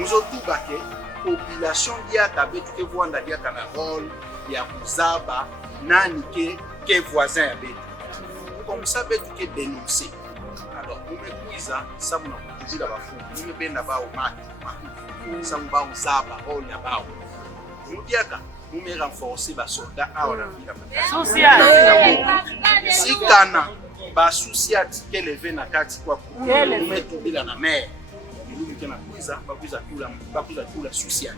muzotuba ke population diaka betu ke vwanda diaka na rôle ya kuzaba nani ke voisin ya betu comme ça betu ke dénoncer. Alors mumekuiza sabu na kutuzila bafumu mumebenda bao maki sabu bao zaba rôle ya bao mudiaka mume renforcer ba soldat awa na vila social sikana ba souciat keleve na kati kwa mumetubila na mer. Nous sommes tous la souci.